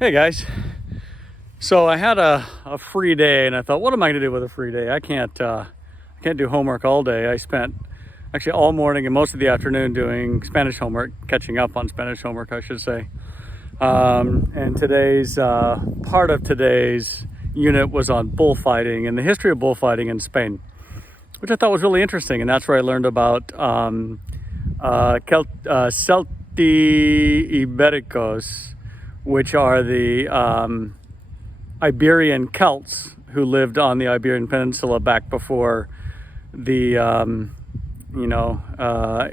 Hey guys, so I had a free day and I thought, what am I gonna do with a free day? I can't do homework all day. I spent actually all morning and most of the afternoon doing Spanish homework, catching up on Spanish homework I should say. And today's part of today's unit was on bullfighting and the history of bullfighting in Spain, which I thought was really interesting. And that's where I learned about Celti Ibericos, which are the Iberian Celts who lived on the Iberian Peninsula back before the,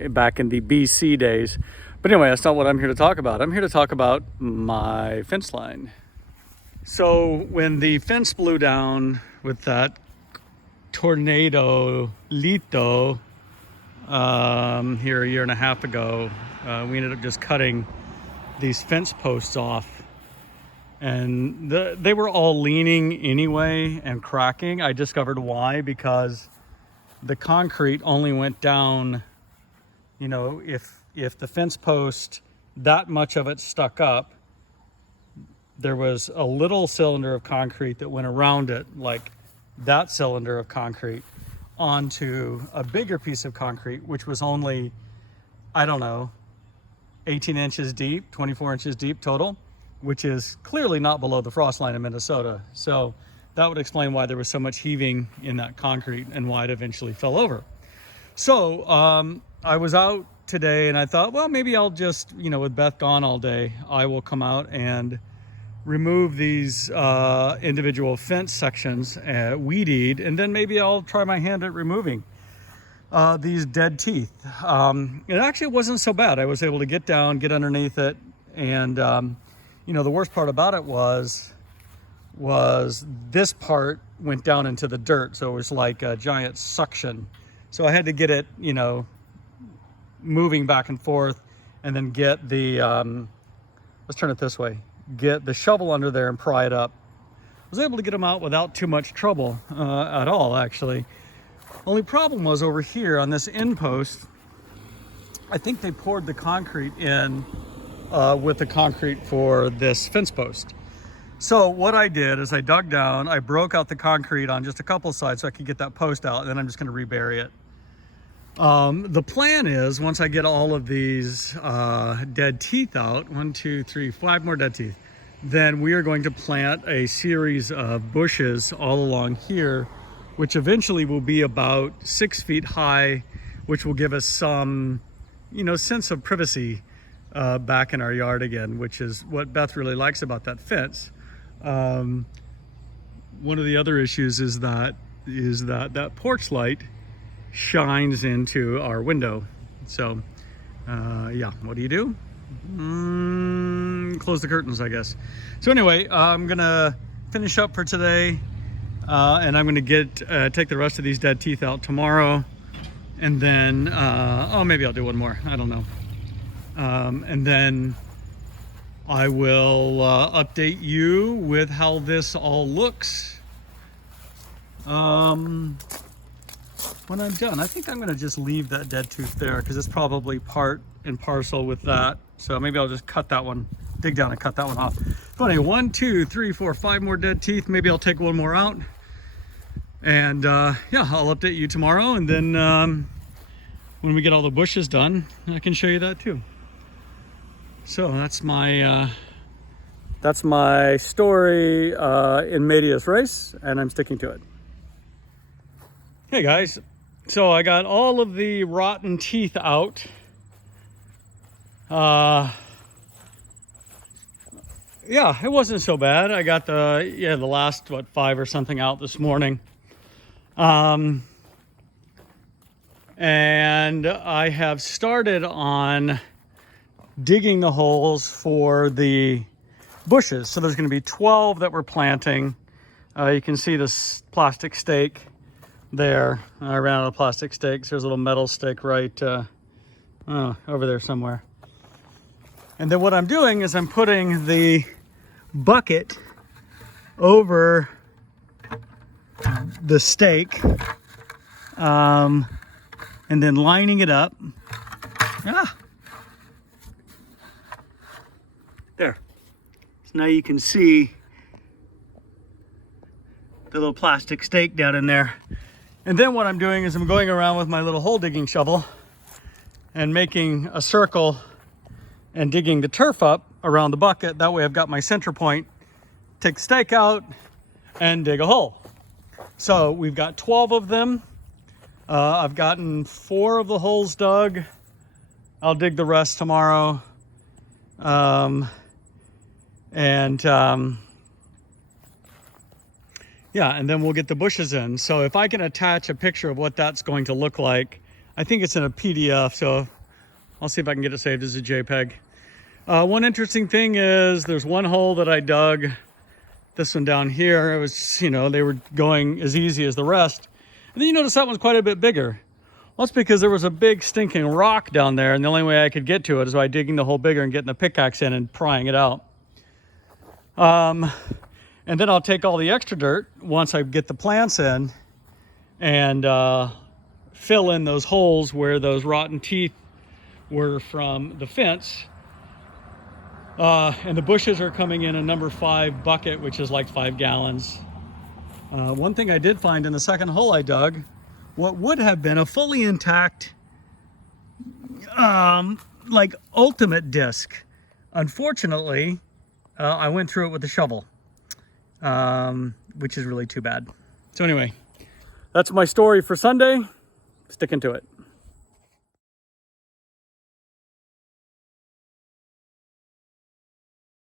back in the BC days. But anyway, that's not what I'm here to talk about. I'm here to talk about my fence line. So when the fence blew down with that tornado Lito here a year and a half ago, we ended up just cutting these fence posts off, and they were all leaning anyway and cracking. I discovered why, because the concrete only went down, if the fence post, that much of it stuck up, there was a little cylinder of concrete that went around it, like that cylinder of concrete, onto a bigger piece of concrete, which was only, I don't know, 18 inches deep, 24 inches deep total, which is clearly not below the frost line in Minnesota. So that would explain why there was so much heaving in that concrete and why it eventually fell over. So I was out today and I thought, well, maybe I'll just, with Beth gone all day, I will come out and remove these individual fence sections, weed eat, and then maybe I'll try my hand at removing these dead teeth. It actually wasn't so bad. I was able to get down, get underneath it, and the worst part about it was this part went down into the dirt, so it was like a giant suction. So I had to get it, moving back and forth, and then get the let's turn it this way, get the shovel under there and pry it up. I was able to get them out without too much trouble at all, actually. Only problem was over here on this end post, I think they poured the concrete in with the concrete for this fence post. So what I did is I dug down, I broke out the concrete on just a couple sides so I could get that post out, and then I'm just going to rebury it. The plan is, once I get all of these dead teeth out, 1, 2, 3, 5 more dead teeth, then we are going to plant a series of bushes all along here, which eventually will be about 6 feet high, which will give us some, sense of privacy back in our yard again, which is what Beth really likes about that fence. One of the other issues is that porch light shines into our window. So, what do? Close the curtains, I guess. So anyway, I'm gonna finish up for today. And I'm going to take the rest of these dead teeth out tomorrow, and then maybe I'll do one more, I don't know, and then I will update you with how this all looks when I'm done. I think I'm going to just leave that dead tooth there because it's probably part and parcel with that, so maybe I'll just cut that one, dig down and cut that one off. But anyway, 1, 2, 3, 4, 5 more dead teeth. Maybe I'll take one more out. And I'll update you tomorrow, and then when we get all the bushes done, I can show you that too. So that's my story in medias res, and I'm sticking to it. Hey guys, so I got all of the rotten teeth out. It wasn't so bad. I got the last 5 or something out this morning. And I have started on digging the holes for the bushes. So there's going to be 12 that we're planting. You can see this plastic stake there. I ran out of plastic stakes. There's a little metal stake right over there somewhere. And then what I'm doing is I'm putting the bucket over the stake, and then lining it up. There. So now you can see the little plastic stake down in there. And then what I'm doing is I'm going around with my little hole digging shovel and making a circle and digging the turf up around the bucket. That way I've got my center point, take the stake out and dig a hole. So we've got 12 of them. I've gotten 4 of the holes dug. I'll dig the rest tomorrow. Yeah, and then we'll get the bushes in. So if I can attach a picture of what that's going to look like, I think it's in a PDF, so I'll see if I can get it saved as a JPEG. One interesting thing is there's one hole that I dug, this one down here. It was, you know, they were going as easy as the rest. And then you notice that one's quite a bit bigger. Well, that's because there was a big stinking rock down there, and the only way I could get to it is by digging the hole bigger and getting the pickaxe in and prying it out. And then I'll take all the extra dirt once I get the plants in and fill in those holes where those rotten teeth were from the fence. And the bushes are coming in a number 5 bucket, which is like 5 gallons. One thing I did find in the second hole I dug, what would have been a fully intact, like ultimate disc. Unfortunately, I went through it with a shovel. Which is really too bad. So anyway, that's my story for Sunday. Sticking to it.